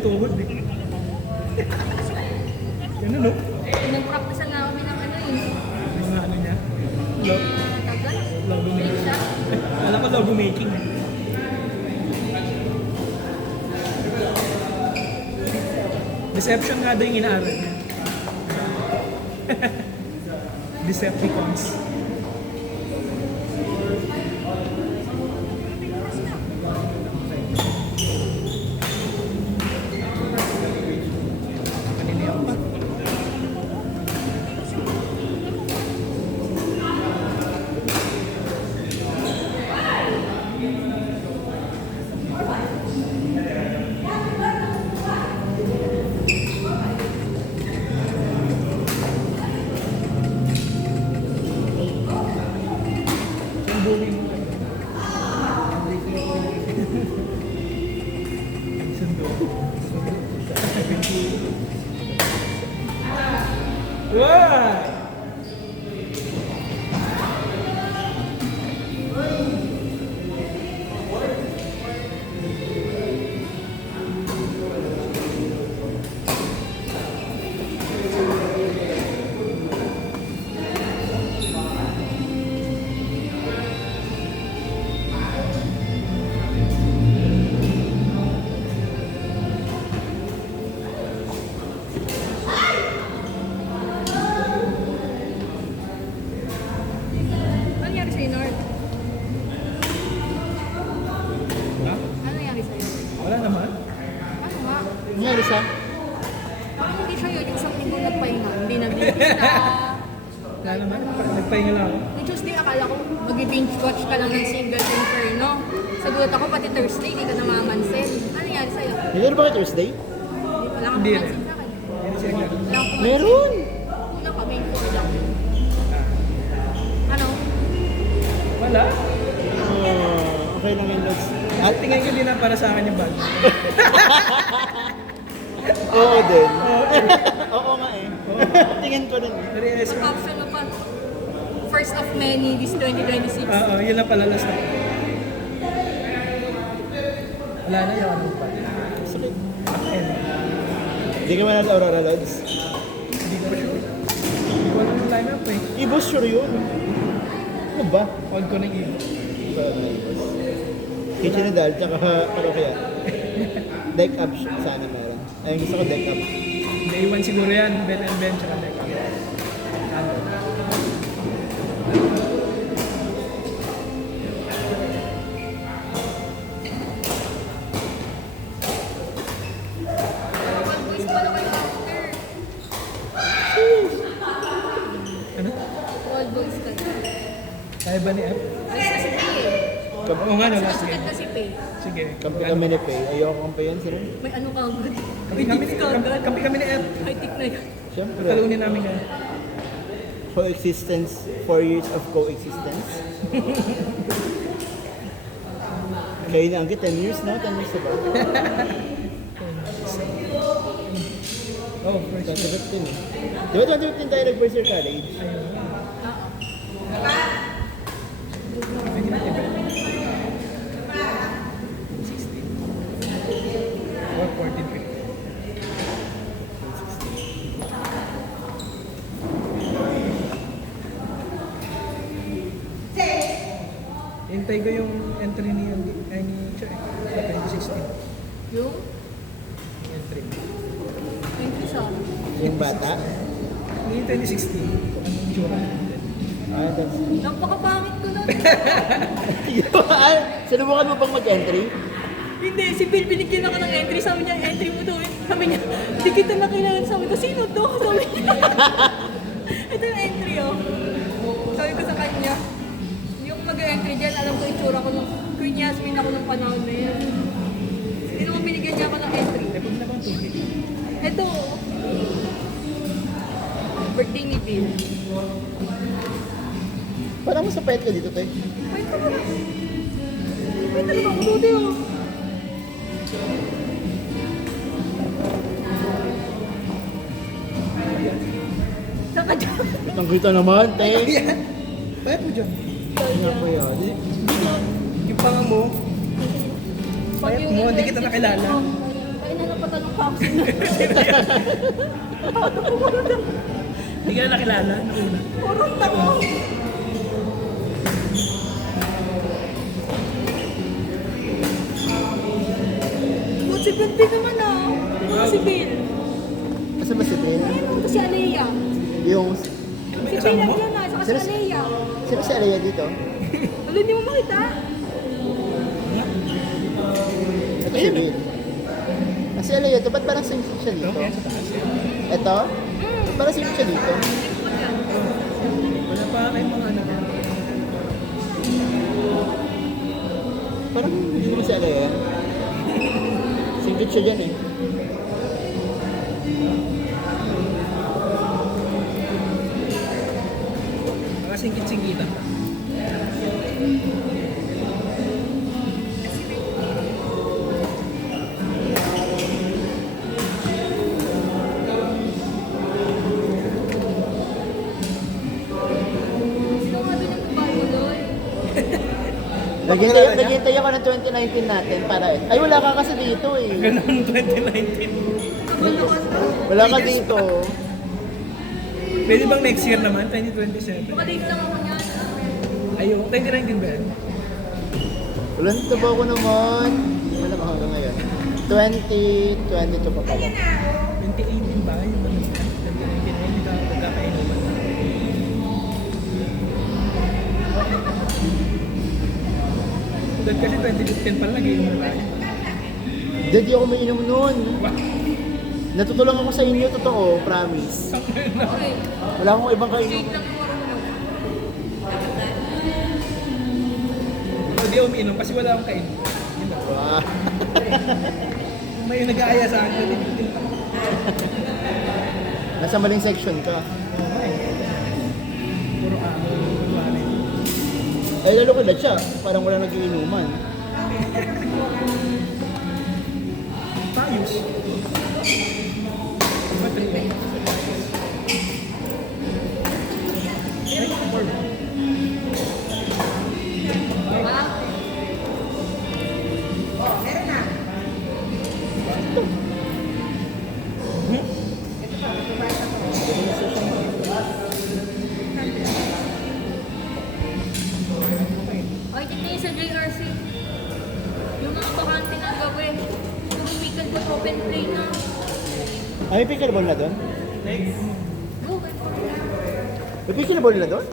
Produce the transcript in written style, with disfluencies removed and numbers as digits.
yung tuhod eh. Ganun no? Nag-practice na kami ng ano eh. Yung mga ano niya. Tagal. Logo making. Siya. Alam ko logo making. Deception nga daw yung inaaral niya. Decepticons. Kanina pa. Yung bully mo. Sundo. Why? Ano nangyari sa'yo, Nord? Ha? Ano nangyari sa'yo? Wala naman. Ano nga? Nangyari sa? Parang hindi siya yun. Yung isang linggo nagpahinga. Hindi nag-bibista. Wala naman. Nagpahinga lang ako. Yung Tuesday, akala ko mag-binge watch ka lang ng Single Inferno. Sa gulat ako, pati Thursday, hindi ka namamansin. Ano nangyari sa'yo? Hindi ba kayo Thursday? Wala kang Hindi pumansin sa akin. Yan siya nga. Wala kang pumansin. Meron! Una pa, main 4 lang. Ano? Wala. Okay lang yung notes. At tingin ko din na para sa akin yung bag. Oo din. Oo nga eh. Tingin ko din. Narealize ko. Option mo pa. First of many this 2026. Oo, yun lang pala last na. Wala na yung ano pa. Sakit. Ayun. Hindi ka manalo Aurora Lods. Hindi ko pa sure. Hindi ko alam yung lineup eh. Ibos sure yun. Ano ba? Huwag ko nang ibo. Ito na Ibos. Kitchenadal, tsaka Parokya. Deck up sana meron. Ayun gusto ko deck up. Day 1 siguro yan. Ben and Ben tsaka Deck. Ano? One voice pa na kayo after. Ano? All boys ka na. Kaya ba ni F? Ay, sa si Pay eh. Oo nga no, last Susunod game. na si Pay. Sige. Kampi kami ni Pay. Ayoko kampiyan sila. May ano ka agad. Kampi kami ni F. High tech na yan. Siyempre. Talunin namin yan. Coexistence. 4 years of coexistence. Kayo na ang 10 years na? 10 years na ba? Oh, first year. 2015 eh. Di ba 2015 tayo nag-first year college? Pwede natin ba? 16. Or 14, 15. Hintay ko yung entry ni Cho eh. Sa 2016. Yung Entry. entry sa Yung bata? Yung 2016. Kung anong itsura natin. Ah, that's... napakapangit ko na. Sinubukan mo bang mag-entry? Hindi, si Bill binigyan ako ng entry. Sabi niya, entry mo to. Sabi niya, hindi kita nakilala. Sabi ko, sino to? Sabi niya. Ito yung entry oh. Sabi ko sa kanya, yung mag-entry dyan, alam ko itsura ko nung Queen Yasmin ako ng panahon na yan. Hindi naman binigyan niya ako ng entry. Eh, pag na bang tubig? Ito, birthday ni Bill. Parang mas sapayat ka dito, te. Ay, talaga. Ay, talaga ako doon oh. Saka dyan. Kitang-kita naman, te. Ayan! Payat mo dyan. Ano po yan? Yung panga mo, Pag Payat mo, hindi kita nakilala. Ay, nanapatanong boxing. Hindi ka na nakilala. Nakuna. Purong tamo. Buti si Bill din naman ah. Ano si Bill? Kasi ba si Bill? Ayun, ito si Alea. Yung... Si May Bill kasama mo? nandiyan na, saka si Sino si- Alea. Sino si Alea dito? Wala, hindi mo makita. Ito si Bill. Ah, si Alea to, ba't parang singsit siya dito? Okay, sa taas yan. Ito? Ba't parang singsit siya dito? Wala pa kayong mga ano. Parang hindi mo si Alea. Singsit siya dyan eh. Mga singkit-singkitan pa. Sino nga doon yung babae mo doon? Naghintay ako ng 2019 natin para eh. Ay, wala ka kasi dito eh. Ganun 2019. Kabalukas na. Wala ka dito. Pwede bang next year naman, 2027? Makalate lang ako niyan. Ayaw, 2019 ba yan? Wala nito ba ako naman? Wala ba hanggang ngayon? 2022 pa pala. 2018 ba? Yung ano, 2019 hindi ka magkakainuman. Doon kasi 2015 pala nag-iinom tayo. Hindi ako may inom noon. Natutulong ako sa inyo, totoo, promise. Okay. Wala akong ibang kainom. Shake lang yung marunong. Hindi ako umiinom kasi wala akong kain. Yun lang. Wow. May nag-aaya sa akin. Nasa maling section ka. Puro ako. Pare. Ay, lalo ko na siya. Parang wala nag-iinuman. Payos. Matri. Ay, tignan yung sa JRC. Yung mga bakante na gawin. Yung weekend ko open play na. Ay, may pickleball na doon? Next. Go, wait for it. May pickleball na doon?